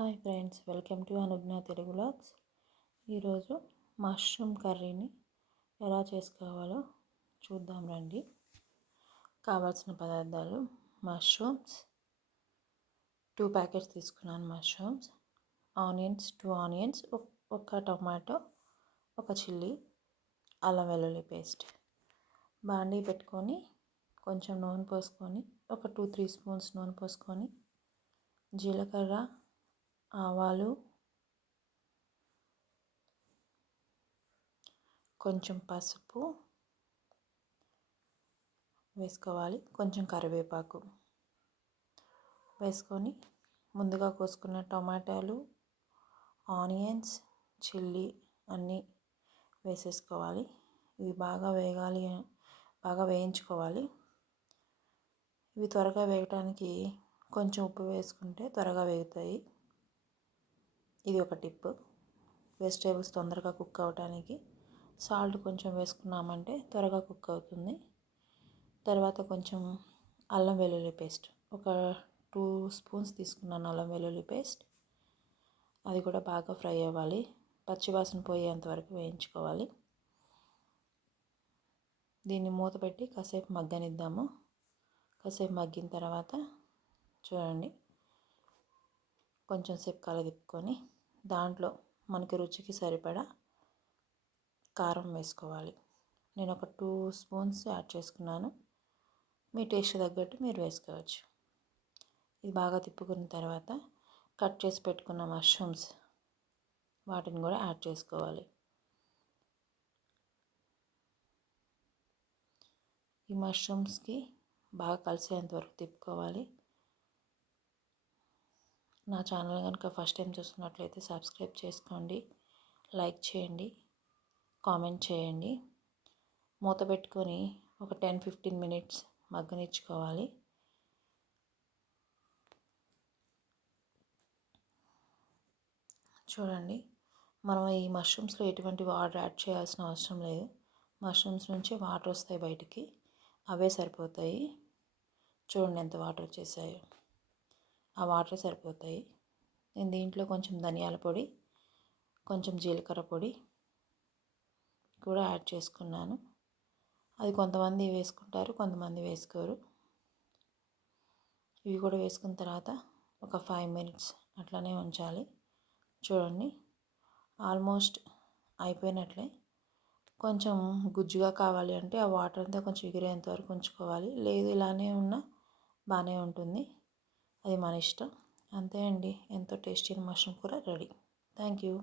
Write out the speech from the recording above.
Hi friends, welcome to Anujna Telugu vlogs. ఈరోజు mushroom కర్రీని ఎలా చేసుకోవాలో చూద్దాం రండి. కావాల్సిన పదార్థాలు: మష్రూమ్స్ 2 ప్యాకెట్స్ తీసుకున్నాను, మష్రూమ్స్, ఆనియన్స్ 2 ఆనియన్స్, ఒక టొమాటో, ఒక చిల్లీ, అల్లం వెల్లుల్లి పేస్ట్. బాండీ పెట్టుకొని కొంచెం నూనె పోసుకొని ఒక 2-3 స్పూన్స్ నూనె పోసుకొని జీలకర్ర, ఆవాలు, కొంచెం పసుపు వేసుకోవాలి, కొంచెం కరివేపాకు వేసుకొని ముందుగా కోసుకున్న టమాటాలు, ఆనియన్స్, చిల్లీ అన్నీ వేసేసుకోవాలి. ఇవి బాగా వేగాలి, బాగా వేయించుకోవాలి. ఇవి త్వరగా వేయటానికి కొంచెం ఉప్పు వేసుకుంటే త్వరగా వేగుతాయి. ఇది ఒక టిప్. వెజిటేబుల్స్ తొందరగా కుక్ అవడానికి సాల్ట్ కొంచెం వేసుకున్నామంటే త్వరగా కుక్ అవుతుంది. తర్వాత కొంచెం అల్లం వెల్లుల్లి పేస్ట్, ఒక 2 స్పూన్స్ తీసుకున్నాను అల్లం వెల్లుల్లి పేస్ట్. అది కూడా బాగా ఫ్రై అవ్వాలి, పచ్చివాసన పోయేంత వరకు వేయించుకోవాలి. దీన్ని మూత పెట్టి కాసేపు మగ్గనిద్దాము. కాసేపు మగ్గిన తర్వాత చూడండి, కొంచెం సేపు కలదిప్పుకొని దాంట్లో మనకి రుచికి సరిపడా కారం వేసుకోవాలి. నేను ఒక 2 స్పూన్స్ యాడ్ చేసుకున్నాను. మీ టేస్ట్ తగ్గట్టు మీరు వేసుకోవచ్చు. ఇది బాగా తిప్పుకున్న తర్వాత కట్ చేసి పెట్టుకున్న మష్రూమ్స్ వాటిని కూడా యాడ్ చేసుకోవాలి. ఈ మష్రూమ్స్కి బాగా కలిసేంత వరకు తిప్పుకోవాలి. నా ఛానల్ కనుక ఫస్ట్ టైం చూస్తున్నట్లయితే సబ్స్క్రైబ్ చేసుకోండి, లైక్ చేయండి, కామెంట్ చేయండి. మూత పెట్టుకొని ఒక 10-15 మినిట్స్ మగ్గనిచ్చుకోవాలి. చూడండి, మనం ఈ మష్రూమ్స్లో ఎటువంటి వాటర్ యాడ్ చేయాల్సిన అవసరం లేదు. మష్రూమ్స్ నుంచి వాటర్ వస్తాయి బయటికి, అవే సరిపోతాయి. చూడండి ఎంత వాటర్ వచ్చేసాయో, ఆ వాటర్ సరిపోతాయి. నేను దీంట్లో కొంచెం ధనియాల పొడి, కొంచెం జీలకర్ర పొడి కూడా యాడ్ చేసుకున్నాను. అది కొంతమంది వేసుకుంటారు, కొంతమంది వేసుకోరు. ఇవి కూడా వేసుకున్న తర్వాత ఒక 5 మినిట్స్ అట్లనే ఉంచాలి. చూడండి, ఆల్మోస్ట్ అయిపోయినట్లే. కొంచెం గుజ్జుగా కావాలి అంటే ఆ వాటర్ అంతా కొంచెం ఎగిరేంత వరకు ఉంచుకోవాలి. లేదు ఇలానే ఉన్నా బాగానే ఉంటుంది, అది మన ఇష్టం. అంతే అండి, ఎంతో టేస్టీ మష్రూమ్ కూర రెడీ. Thank you.